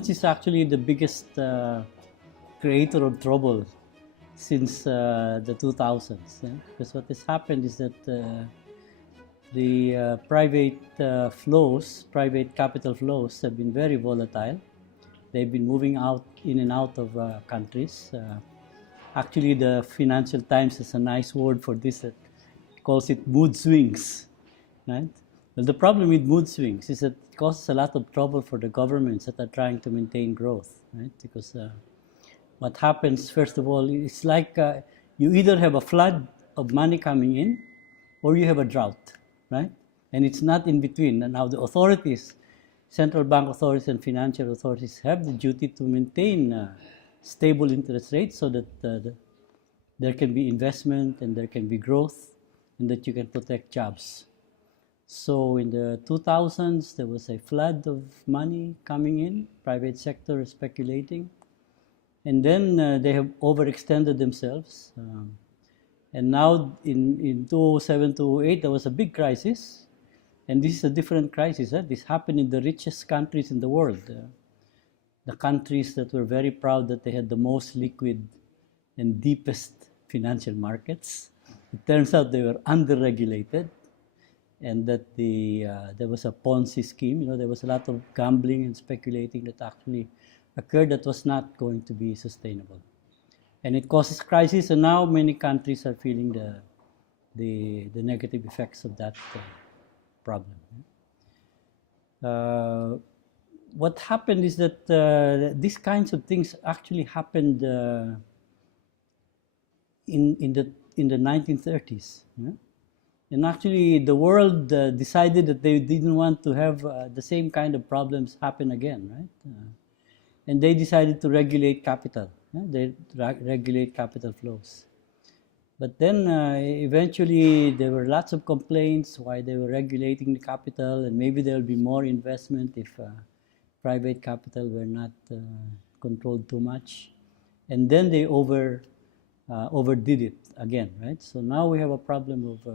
finance is actually the biggest creator of trouble since the 2000s. Because what has happened is that the private capital flows have been very volatile. They've been moving out in and out of countries. Actually, the Financial Times has a nice word for this that calls it mood swings, right? Well, the problem with mood swings is that it causes a lot of trouble for the governments that are trying to maintain growth, right? Because what happens, first of all, it's like you either have a flood of money coming in or you have a drought, right? And it's not in between. And now the authorities, central bank authorities and financial authorities have the duty to maintain stable interest rates so that there can be investment and there can be growth and that you can protect jobs. So in the 2000s, there was a flood of money coming in, private sector speculating. And then they have overextended themselves. And now in 2007, 2008, there was a big crisis. And this is a different crisis. This happened in the richest countries in the world. The countries that were very proud that they had the most liquid and deepest financial markets. It turns out they were under-regulated and that there was a Ponzi scheme. There was a lot of gambling and speculating that actually occurred that was not going to be sustainable. And it causes crisis, and now many countries are feeling the negative effects of that problem. What happened is that these kinds of things actually happened in the 1930s. And actually, the world decided that they didn't want to have the same kind of problems happen again, right? And they decided to regulate capital. They regulate capital flows. But then eventually there were lots of complaints why they were regulating the capital, and maybe there will be more investment if private capital were not controlled too much. And then they overdid it again, right? So now we have a problem of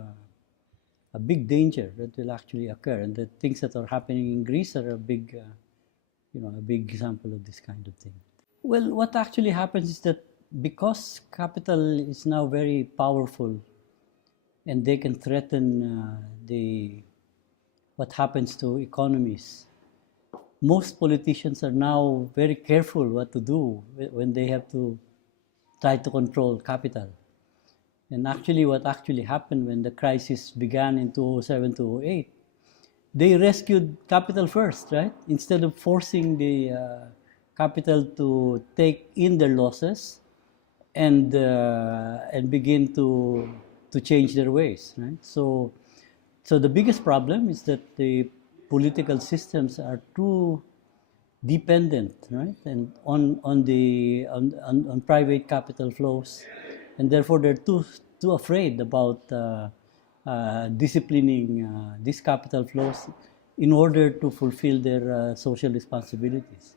a big danger that will actually occur, and the things that are happening in Greece are a big example of this kind of thing. Well, what actually happens is that because capital is now very powerful and they can threaten what happens to economies, most politicians are now very careful what to do when they have to try to control capital. And actually what actually happened when the crisis began in 2007, 2008, they rescued capital first, right? Instead of forcing the capital to take in their losses and begin to change their ways, right? So the biggest problem is that the political systems are too dependent, right, and on private capital flows, and therefore they're too afraid about disciplining these capital flows in order to fulfill their social responsibilities.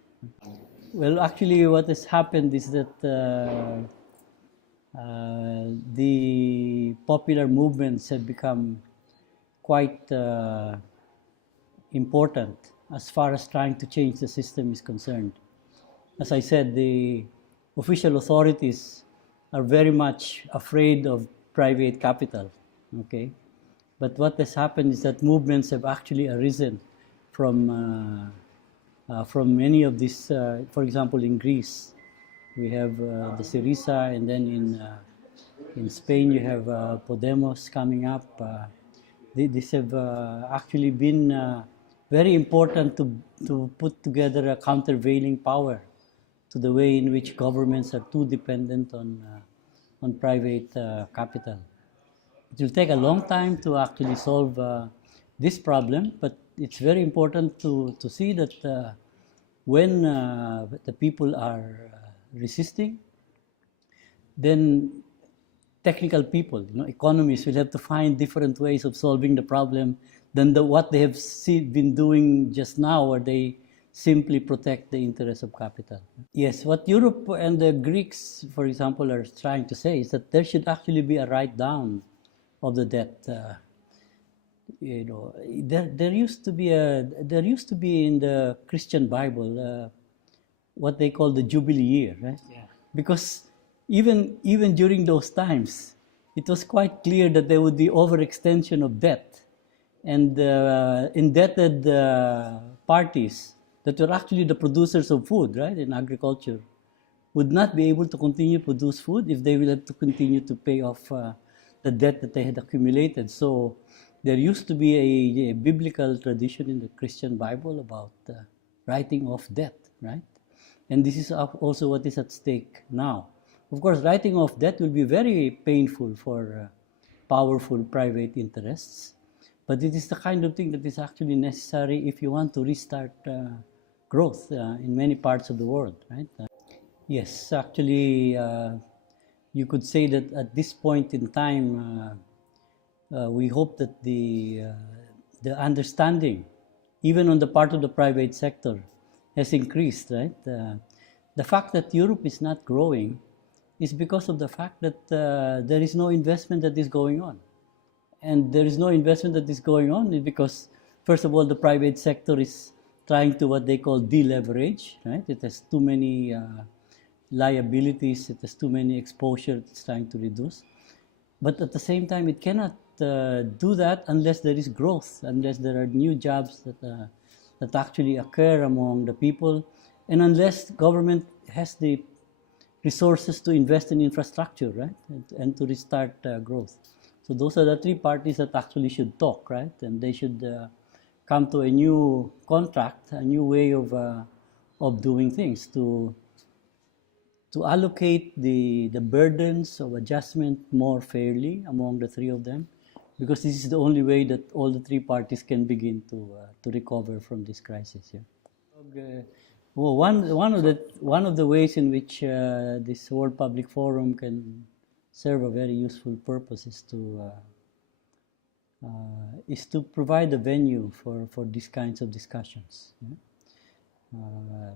Well, actually, what has happened is that the popular movements have become quite important as far as trying to change the system is concerned. As I said, the official authorities are very much afraid of private capital, okay? But what has happened is that movements have actually arisen from many of these, for example, in Greece, we have the Syriza, and then in Spain you have Podemos coming up. These have actually been very important to put together a countervailing power to the way in which governments are too dependent on private capital. It will take a long time to actually solve this problem, but it's very important to see that when the people are resisting, then technical people, economists will have to find different ways of solving the problem than what they have been doing just now, where they simply protect the interests of capital. Yes, what Europe and the Greeks, for example, are trying to say is that there should actually be a write-down of the debt. There used to be in the Christian Bible what they call the Jubilee year, right? Yeah. Because even during those times, it was quite clear that there would be overextension of debt, and indebted parties that were actually the producers of food, right, in agriculture, would not be able to continue to produce food if they will have to continue to pay off the debt that they had accumulated. So there used to be a biblical tradition in the Christian Bible about writing off debt, right? And this is also what is at stake now. Of course, writing off debt will be very painful for powerful private interests, but it is the kind of thing that is actually necessary if you want to restart growth in many parts of the world, right? Yes, actually, you could say that at this point in time, we hope that the understanding, even on the part of the private sector, has increased, right? The fact that Europe is not growing is because of the fact that there is no investment that is going on. And there is no investment that is going on because, first of all, the private sector is trying to what they call deleverage, right? It has too many liabilities, it has too many exposure it's trying to reduce. But at the same time, it cannot do that unless there is growth, unless there are new jobs that actually occur among the people, and unless government has the resources to invest in infrastructure, right, and to restart growth. So those are the three parties that actually should talk, right, and they should come to a new contract, a new way of doing things to allocate the burdens of adjustment more fairly among the three of them, because this is the only way that all the three parties can begin to recover from this crisis. Yeah. Well, one of the ways in which this World Public Forum can serve a very useful purpose is to provide a venue for these kinds of discussions. Yeah?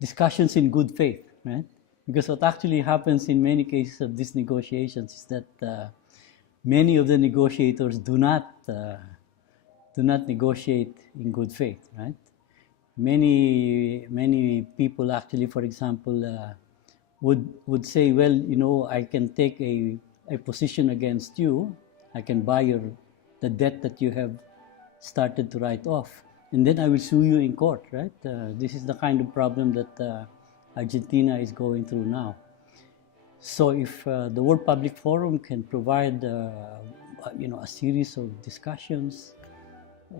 Discussions in good faith, right? Because what actually happens in many cases of these negotiations is that many of the negotiators do not negotiate in good faith, right? Many people actually, for example, would say, well, you know, I can take a position against you, I can buy the debt that you have started to write off, and then I will sue you in court, right? This is the kind of problem that Argentina is going through now. So if the World Public Forum can provide, a series of discussions,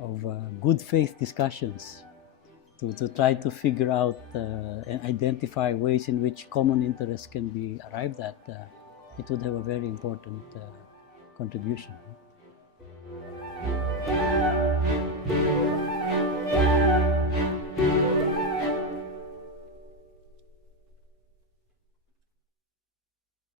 of good faith discussions, to try to figure out and identify ways in which common interests can be arrived at, it would have a very important contribution.